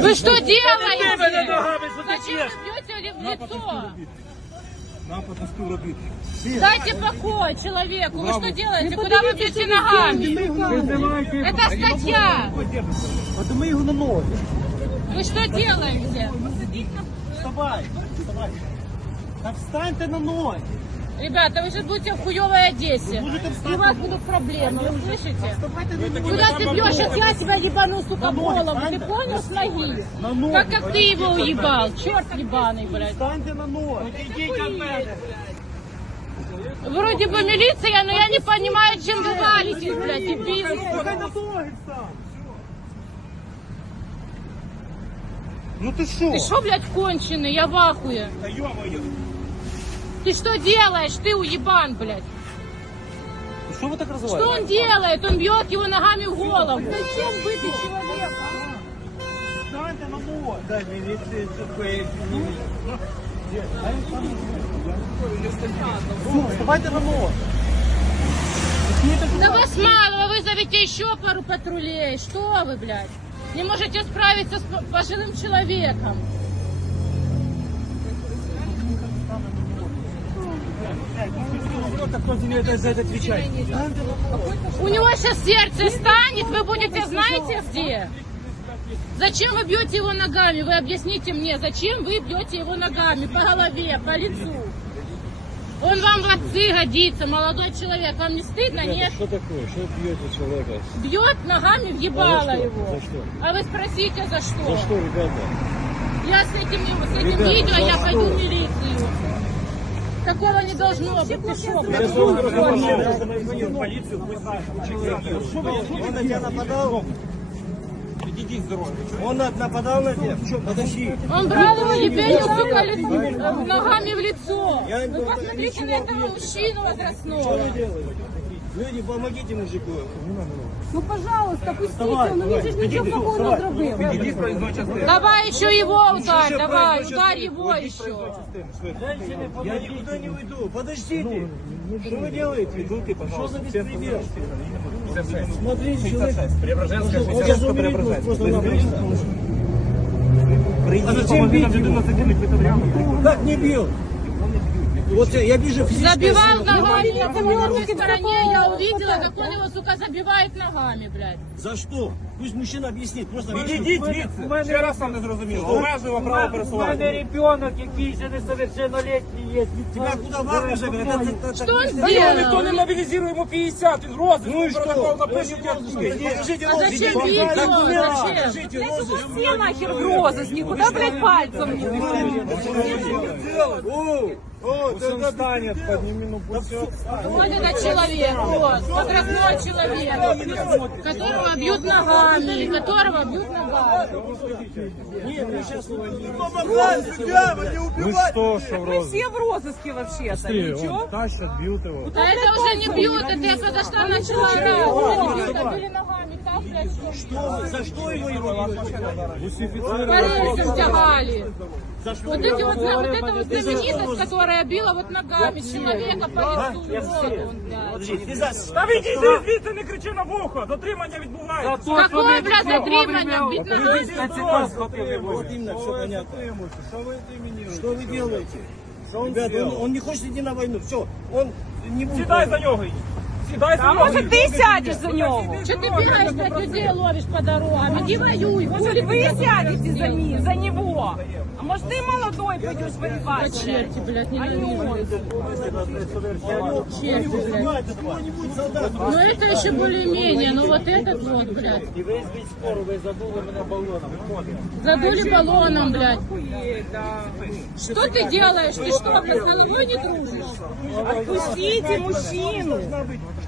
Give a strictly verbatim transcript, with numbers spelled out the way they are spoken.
Вы что делаете? Зачем вы бьете в лицо? Дайте покой человеку. Вы что делаете? Куда вы бьете ногами? Это статья. Это мы его на ноги. Вы что делаете? Вставай, вставай. Так встаньте на ноги. Ребята, вы сейчас будете в хуевой Одессе. И у вас будут проблемы, вы слышите? Куда ты бьешь? Сейчас я тебя ебану, сука, в голову. Ты понял, с ноги? Так как ты его уебал. Черт ебаный, блядь. Встаньте на ноги. Вроде бы милиция, но я не понимаю, чем вы валитесь, блядь, дебил. Ну ты что? Ты что, блядь, конченый? Я в ахуе. Ты что делаешь? Ты уебан, блядь. Что вы так разговариваете? Что он делает? Он бьет его ногами в голову. Зачем бытый человек? Встаньте на ноги. Да, милиция, вставайте на ноги. Да вас мало, вы вызовите еще пару патрулей. Что вы, блядь? Не можете справиться с пожилым человеком. У него сейчас сердце станет, вы будете, знаете где? Зачем вы бьете его ногами? Вы объясните мне, зачем вы бьете его ногами по голове, по лицу? Он вам в отцы годится, молодой человек. Вам не стыдно, нет? Что такое? Что бьете человека? Бьет ногами в ебало А за что? его. За что? А вы спросите, за что? За что, ребята? Я с этим, с этим Ребята, видео, за я что? пойду в милицию. Такого не должно быть. Ты шо, блядь? Он на тебя нападал? Он нападал на тебя? Подожди. Он брал его ебенью, сука, ли- ногами в лицо. Вы посмотрите на этого мужчину возрастного. Люди, помогите мужику. Ну, пожалуйста, пустите, он він же ж нічого плохого не зробив. Давай еще его ударь, давай, ударь его еще. Я никуда не уйду. Подождите. Что вы делаете? Что за беспредел? Смотрите, человек. Преображенская, Он сейчас умеет просто-напросто. А зачем бить его? Как не бил? Вот я вижу физическое... Забивал ногами на повернутой стороне, я увидела, как он его, сука, забивает ногами, блядь. За что? Пусть мужчина объяснит. Просто Ідіть звідси. Ще раз сам не зрозуміло. Обмежуємо право У мене пересування. ребенок, який ще несовершеннолетний є. тебя куда в армию же говорят? Это- это- Что он Та його ніхто не сделал? мобілізує, йому п'ятдесят, він розыск. Ну и что? Протокол напишуть, як Покажите А розыск. зачем видео? Зачем? Покажите розыск. Все нахер в розыск, никуда, блядь, пальцем не О, о, Пусть он встанет, поднимем путем. Вот этот человек, вот, возрастной человек, которого бьют ногами, которого бьют ногами. Ну что, что в Мы розыске? все в розыске вообще-то, ничего? Он тащат, бьют его. А это уже не бьют, это я подошла, начала орать. Бьют, а били ногами, так, блядь, что? за что его его бьют? По рельсам тягали. Вот эти вот, вот эта вот знаменитость, которая била вот ногами человека по лицу, вот он, блядь. Подожди, ты за... Та відійди звідси, не кричи на вухо. Дотримання відбувається. Какое, блядь, затримание, бить ногами? Вот именно, все понятно. Что вы делаете? Ребята, он, он не хочет идти на войну. Все, он не будет. Сідай за нього. Сідай за А нього. может ты сядешь за него? Что ты бегаешь, блядь, людей ловишь по дорогам? Иди воюй, Может вы сядете за, ни- за него? А может ты молодой пойдешь воевать? блядь? черти, блядь, ненавижу. Черти, блядь. Какого-нибудь солдата. Но это еще более-менее, но вот этот вот, блядь. І весь від спору ви забули мене балоном. Задули баллоном, блядь. Охуеть, да. Что ты делаешь? Ты что, блядь, с головой не дружишь? Отпустите мужчину.